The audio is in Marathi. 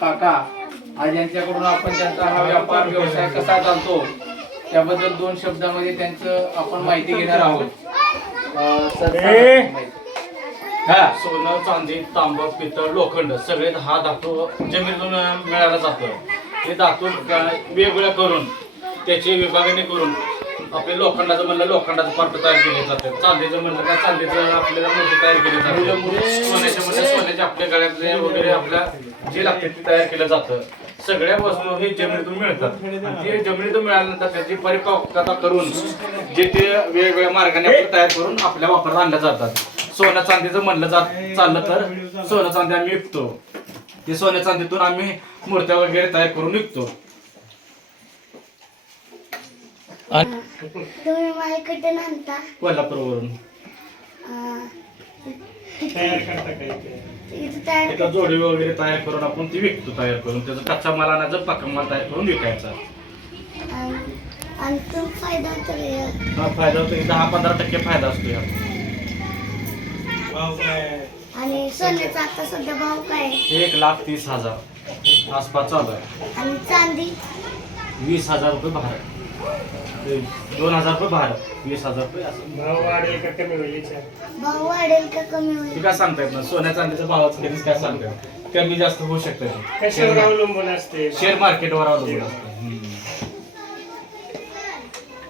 काका. आज यांच्याकडून आपण त्यांचा हा व्यापार व्यवसाय कसा चालतो त्याबद्दल दोन शब्दामध्ये त्यांचं आपण माहिती घेणार आहोत. हा. सोनं चांदी तांब पितळ लोखंड सगळे हा धातू जमिनीतून मिळाला जातो. हे धातू वेगवेगळ्या करून त्याची विभागणी करून आपले लोखंडाचं म्हणलं लोखंडाचं पार्ट तयार केले जाते. चांदीचं म्हणलं का चांदीचं आपल्याला मूर्ती तयार केली जाते. आपल्या गळ्यातले वगैरे आपल्या जे लागते ते तयार केलं जातं. सगळ्या वस्तू हे जमिनीतून मिळतात. आणि ते जमिनीतून मिळाल्यानंतर त्याची परिपक्वता करून जे ते वेगवेगळ्या मार्गाने तयार करून आपल्या वापरात आणल्या जातात. सोनं चांदीचं म्हणलं जात चाललं तर सोनं चांदी आम्ही विकतो. ते सोन्या चांदीतून आम्ही मूर्त्या वगैरे तयार करून विकतो. तुम्ही आणता. कोल्हापूरवरून. अं, तयार करता एका जोडी वगैरे तयार करून आपण ती विकतो तयार करून. त्याचा कच्चा माल आणायचा पक्का माल तयार करून विकायचा. फायदा तर आहे. हा फायदा होतो दहा पंधरा टक्के फायदा असतो काय? आणि सोन्याचा आता सध्या भाव काय? आहे? एक लाख तीस हजार. आसपास चालू आहे. आणि चांदी? वीस हजार रुपये भाडं ते दोन हजार रुपये भाडं वीस हजार रुपये असं. भाव वाढेल का कमी होईल विचार भाव वाढेल का कमी ते होईल काय सांगता येत ना? सोन्या चांदीच्या भावाचं कधीच काय सांगता येत कमी जास्त होऊ शकतं कशावर अवलंबून असते? शेअर मार्केटवर अवलंबून असतं. हम्म.